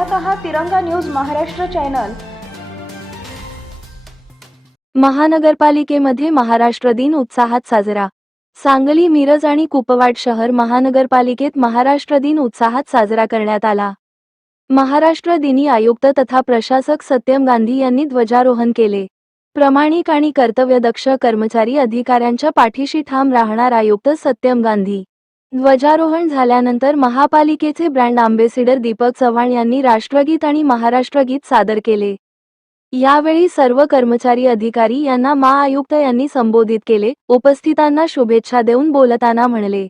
पाहत आहात Tiranga news Maharashtra channel. महानगरपालिकेमध्ये महाराष्ट्र दिन उत्साहात साजरा. सांगली मिरज आणि कुपवाड शहर महानगरपालिकेत महाराष्ट्र दिन उत्साहात साजरा करण्यात आला. महाराष्ट्र दिनी आयुक्त तथा प्रशासक सत्यम गांधी यांनी ध्वजारोहण केले. प्रामाणिक आणि कर्तव्यदक्ष कर्मचारी अधिकाऱ्यांच्या पाठीशी ठाम राहणार आयुक्त सत्यम गांधी. ध्वजारोहण झाल्यानंतर महापालिकेचे ब्रँड आंबेसिडर दीपक चव्हाण यांनी राष्ट्रगीत आणि महाराष्ट्रगीत सादर केले. यावेळी सर्व कर्मचारी अधिकारी यांना महाआयुक्त यांनी संबोधित केले उपस्थितांना शुभेच्छा देऊन बोलताना म्हणले.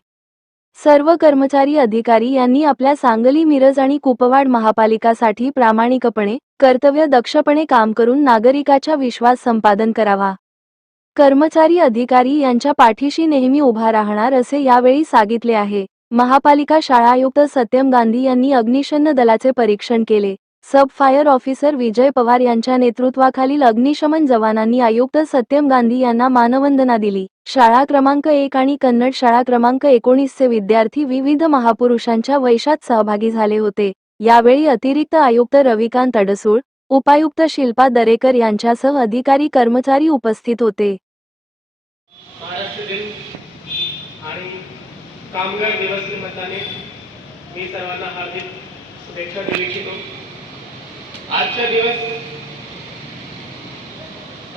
सर्व कर्मचारी अधिकारी यांनी आपल्या सांगली मिरज आणि कुपवाड महापालिकासाठी प्रामाणिकपणे कर्तव्य दक्षपणे काम करून नागरिकाचा विश्वास संपादन करावा. कर्मचारी अधिकारी यांच्या पाठीशी नेहमी उभा राहणार असे यावेळी सांगितले आहे. महापालिका शाळा आयुक्त सत्यम गांधी यांनी अग्निशन्न दलाचे परीक्षण केले. Sub fire officer Vijay Pawar यांच्या नेतृत्वाखालील अग्निशमन जवानांनी आयुक्त सत्यम गांधी यांना मानवंदना दिली. शाळा क्रमांक एक आणि कन्नड शाळा क्रमांक एकोणीसचे विद्यार्थी विविध महापुरुषांच्या वैशात सहभागी झाले होते. यावेळी अतिरिक्त आयुक्त रविकांत अडसूळ उपायुक्त शिल्पा दरेकर यांच्यासह अधिकारी कर्मचारी उपस्थित होते महाराष्ट्र दिन आणि कामगार दिवस निमित्ताने मी सर्वांना हार्दिक शुभेच्छा देऊ इच्छितो. आजचा दिवस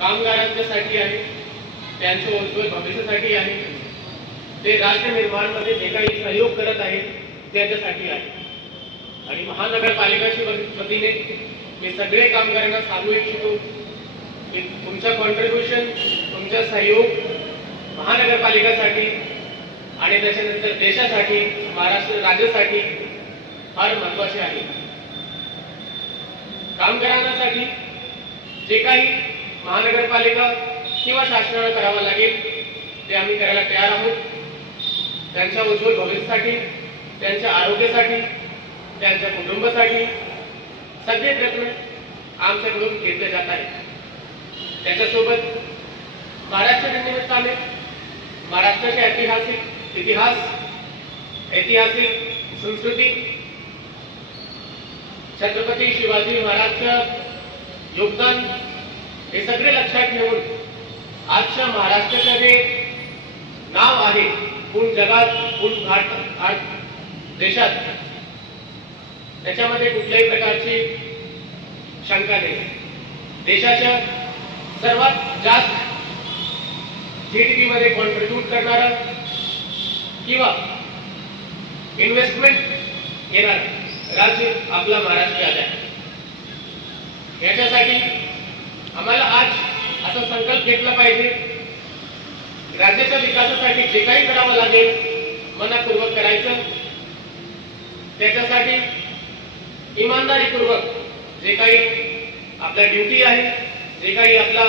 कामगारांच्यासाठी आहे त्यांच्या उज्ज्वल भविष्यासाठी आहे. ते राष्ट्र निर्माणमध्ये जे काही सहयोग करत आहेत त्याच्यासाठी आहे. आणि महानगरपालिकाच्या वतीने मी सगळे कामगारांना सांगू इच्छितो की तुमचं कॉन्ट्रीब्युशन तुमचा सहयोग महानगरपालिकासाठी आणि त्याच्यानंतर देशासाठी महाराष्ट्र राज्यासाठी फार महत्त्वाचे आहे. कामगारांसाठी जे काही महानगरपालिका किंवा शासनाला करावं लागेल ते आम्ही करायला तयार आहोत. त्यांच्या उज्ज्वल भविष्यासाठी त्यांच्या आरोग्यासाठी त्यांच्या कुटुंबासाठी सगळे प्रयत्न आमच्याकडून घेतले जात आहेत. त्याच्यासोबत महाराष्ट्र दिनानिमित्ताने महाराष्ट्राचे ऐतिहासिक इतिहास ऐतिहासिक संस्कृती. छत्रपती शिवाजी महाराजचं योगदान हे सगळे लक्षात घेऊन आजच्या महाराष्ट्राचं जे नाव आहे पूर्ण जगात पूर्ण भारत भारत देशात त्याच्यामध्ये कुठल्याही प्रकारची शंका नाही. देशाच्या सर्वात जास्त जीडीपी मध्ये कॉन्ट्रीब्यूट करणारा किंवा इन्व्हेस्टमेंट घेणार राज्य आपला महाराष्ट्र आहे याच्यासाठी आम्हाला आज असा संकल्प घेतला पाहिजे. राज्याच्या विकासासाठी जे काही करावं लागेल मनापूर्वक करायचं. त्याच्यासाठी इमानदारीपूर्वक जे काही आपल्या ड्युटी आहे जे काही आपला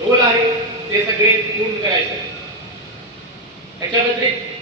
रोल आहे ते सगळे पूर्ण करायचं. त्याच्या व्यतिरिक्त